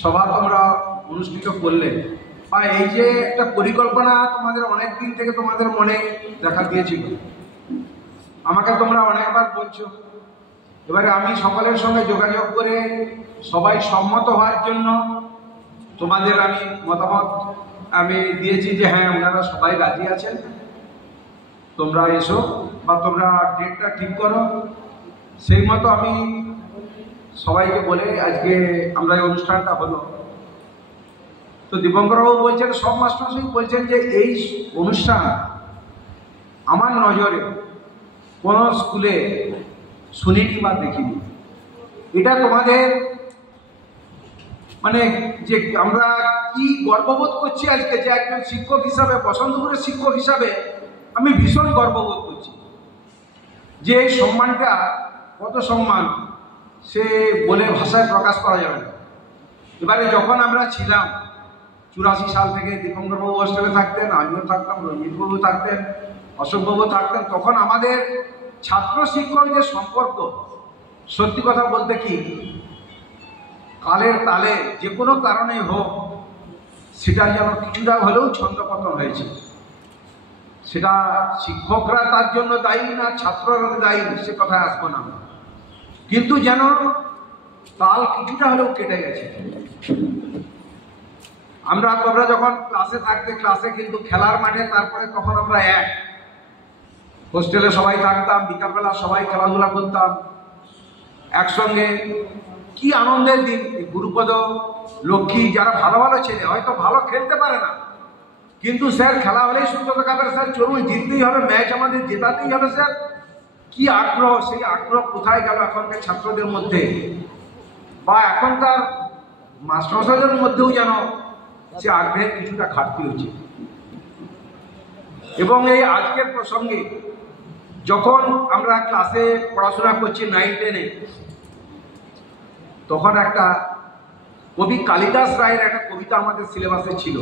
সভা তোমরা অনুষ্ঠিত করলে বা এই যে একটা পরিকল্পনা তোমাদের অনেক দিন থেকে তোমাদের মনে দেখা দিয়েছিল, আমাকে তোমরা অনেকবার বলছো। এবারে আমি সকলের সঙ্গে যোগাযোগ করে সবাই সম্মত হওয়ার জন্য তোমাদের আমি মতামত দিয়েছি যে হ্যাঁ আপনারা সবাই রাজি আছেন, তোমরা এসো বা তোমরা ডেটটা ঠিক করো। সেই মতো আমি সবাইকে বলে আজকে আমরা এই অনুষ্ঠানটা হলো। তো দীপঙ্করবাবু বলছেন, সব মাস্টারমশাই বলছেন যে এই অনুষ্ঠান আমার নজরে কোনো স্কুলে শুনিনি বা দেখিনি। এটা তোমাদের মানে যে আমরা কি গর্ববোধ করছি আজকে, যে একজন শিক্ষক হিসাবে, বসন্তপুরের শিক্ষক হিসাবে আমি ভীষণ গর্ববোধ করছি যে এই সম্মানটা, কত সম্মান সে বলে ভাষায় প্রকাশ করা যাবে না। এবারে যখন আমরা ছিলাম 84 সাল থেকে দীপঙ্করবাবু হোস্টেলে থাকতেন, আমিও থাকতাম, রঞ্জিতবাবু থাকতেন, অশোকবাবু থাকতেন, তখন আমাদের ছাত্র শিক্ষক যে সম্পর্ক, সত্যি কথা বলতে কি কালের তালে যে কোনো কারণে হোক সেটা যেন কিছুটা হলেও ছন্দপতন হয়েছে। সেটা শিক্ষকরা তার জন্য দায়ী না ছাত্ররা দায়ী, সে কথায় আসবো না, কিন্তু যেন তাল কিছুটা হলেও কেটে গেছে। তোমরা যখন ক্লাসে থাকতে, ক্লাসে কিন্তু খেলার মাঠে, তারপরে তখন আমরা এক হোস্টেলে সবাই থাকতাম, বিকালবেলা সবাই খেলাধুলা করতাম একসঙ্গে। কি আনন্দের দিন। গুরুপদ, লক্ষ্মী, যারা ভালো ভালো ছেলে, হয়তো ভালো খেলতে পারে না, কিন্তু স্যার খেলা হলেই সুন্দর কাপের স্যার চলুন, জিততেই হবে, ম্যাচ আমাদের জেতাতেই হবে স্যার। কি আগ্রহ, সেই আগ্রহ কোথায় গেল এখনকার ছাত্রদের মধ্যে বা এখনকার মাস্টারমশাইদের মধ্যেও যেন সে আগ্রহের কিছুটা ঘাটতি হচ্ছে। এবং এই আজকের প্রসঙ্গে যখন আমরা ক্লাসে পড়াশোনা করছি 9-10-এ, তখন একটা কবি কালিদাস রায়ের একটা কবিতা আমাদের সিলেবাসে ছিল,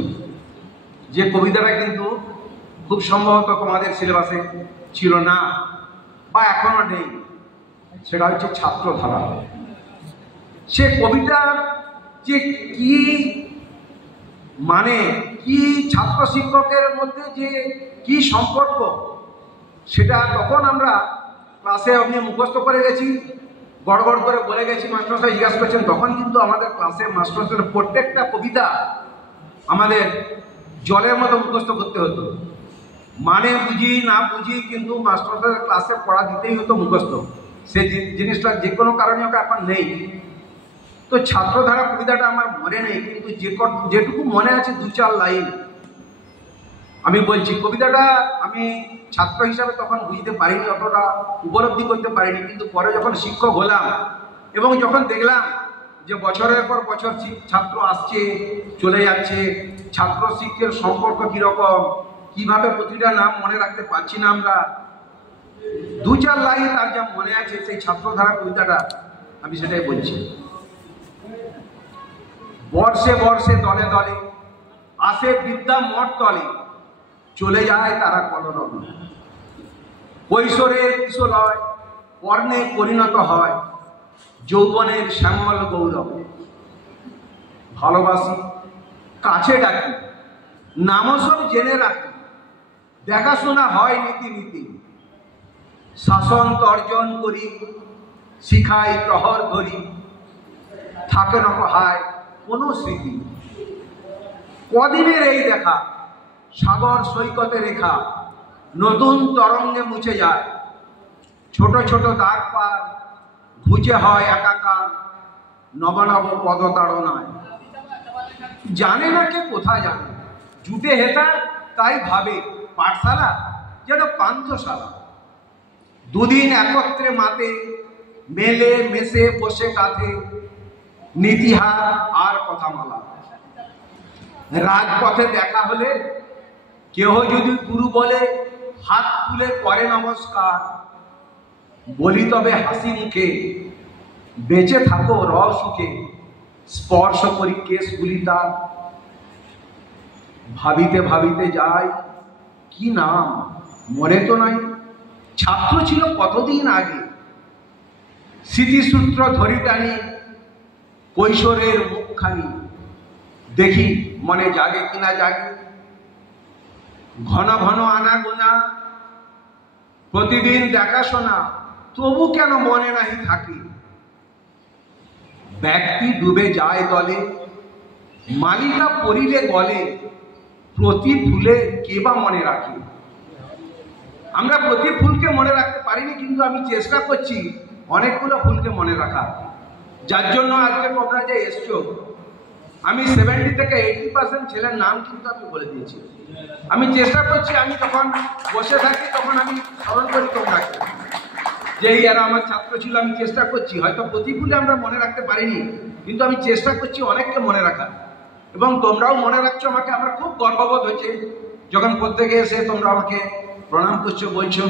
যে কবিতাটা কিন্তু খুব সম্ভবত তোমাদের সিলেবাসে ছিল না বা এখনো নেই। সেটা হচ্ছে ছাত্রধারা। সে কবিতা যে কি মানে, কি ছাত্র শিক্ষকের মধ্যে যে কি সম্পর্ক, সেটা তখন আমরা ক্লাসে অমনি মুখস্থ করে গেছি, গড়গড় করে বলে গেছি। মাস্টারমশাই জিজ্ঞাসা করছেন, তখন কিন্তু আমাদের ক্লাসে মাস্টারমশাইয়ের প্রত্যেকটা কবিতা আমাদের জলের মতো মুখস্থ করতে হতো। মানে বুঝি না বুঝি, কিন্তু মাস্টারমশাইয়ের ক্লাসে পড়া দিতেই হতো মুখস্থ। সে জিনিসটা যে কোনো কারণে ওকে এখন নেই। তো ছাত্রধারা কবিতাটা আমার মনে নেই, কিন্তু যেটুকু মনে আছে 2-4 লাইন আমি বলছি। কবিতাটা আমি ছাত্র হিসাবে তখন বুঝতে পারিনি, অতটা উপলব্ধি করতে পারিনি, কিন্তু পরে যখন শিক্ষক হলাম এবং যখন দেখলাম যে বছরের পর বছর ছাত্র আসছে চলে যাচ্ছে, ছাত্র শিক্ষকের সম্পর্ক কীরকম, কিভাবে প্রতিটা নাম মনে রাখতে পারছি না আমরা, 2-4 লাইন তার যা মনে আছে, সেই ছাত্রধারা কবিতাটা আমি সেটাই বলছি। বর্ষে বর্ষে দলে দলে আসে বিদ্যা মঠ তলে, চলে যায় তারা কলরব, কৈশোরের কিশোরয় কর্ণে পরিণত হয় যৌবনের শ্যামল গৌরব। ভালোবাসি, কাছে ডাকি, নামসব জেনে রাখি, দেখাশোনা হয় নীতি নীতি, শাসন তর্জন করি, শিখাই প্রহর ধরি, থাকে না হায় কোনো স্মৃতি। কদিনের এই দেখা, সাগর সৈকতে রেখা, নতুন তরঙ্গে মুছে যায়, ছোট ছোট দাগ পার ঘুচে হয় একাকার, নবনব পদতাড়নায়। জানে না কে কোথায় যাবে, জুটে হেতা তাই ভাবে, পাঠশালা যেন পান্থশালা। দুদিন একত্রে মাতে, মেলে মেশে বসে কাঁধে, নীতিহার আর কথামালা। রাজপথে দেখা হলে কেহ যদি গুরু বলে, হাত তুলে করে নমস্কার, বলি তবে হাসি মুখে, বেঁচে থাকো সুখে, স্পর্শ করি কেশগুলি তার। ভাবিতে ভাবিতে যায় কি নাম মরে তো নাই, ছাত্র ছিল কতদিন আগে, স্মৃতিসূত্র ধরি টানি কৈশোরের মুখখানি দেখি মনে জাগে কিনা জাগে। ঘন ঘন আনাগোনা, প্রতিদিন দেখাশোনা, তবু কেন মনে নাহি থাকি। ব্যক্তি ডুবে যায় দলে, মালিকা পড়িলে গলে, প্রতি ফুলে কে বা মনে রাখে। আমরা প্রতি ফুলকে মনে রাখতে পারিনি, কিন্তু আমি চেষ্টা করছি অনেকগুলো ফুলকে মনে রাখার, যার জন্য আজকে তোমরা যে এসছো, আমি 70 থেকে 80% ছেলের নাম কিন্তু আমি বলে দিয়েছি। আমি চেষ্টা করছি, আমি যখন বসে থাকি তখন আমি স্মরণ করি তোমরাকে, যে এরা আমার ছাত্র ছিল। আমি চেষ্টা করছি, হয়তো প্রতি ফুলে আমরা মনে রাখতে পারিনি, কিন্তু আমি চেষ্টা করছি অনেককে মনে রাখার, এবং তোমরাও মনে রাখছো আমাকে। আমার খুব গর্ববোধ হয়েছে যখন প্রত্যেকে এসে তোমরা আমাকে প্রণাম করছো, বলছো।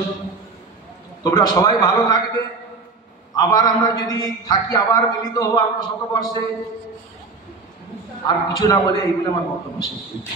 তোমরা সবাই ভালো থাকবে। আবার আমরা যদি থাকি, আবার মিলিত হবো আমরা শতবর্ষে। আর কিছু না বলে এইগুলো আমার বক্তব্য শেষ করছি।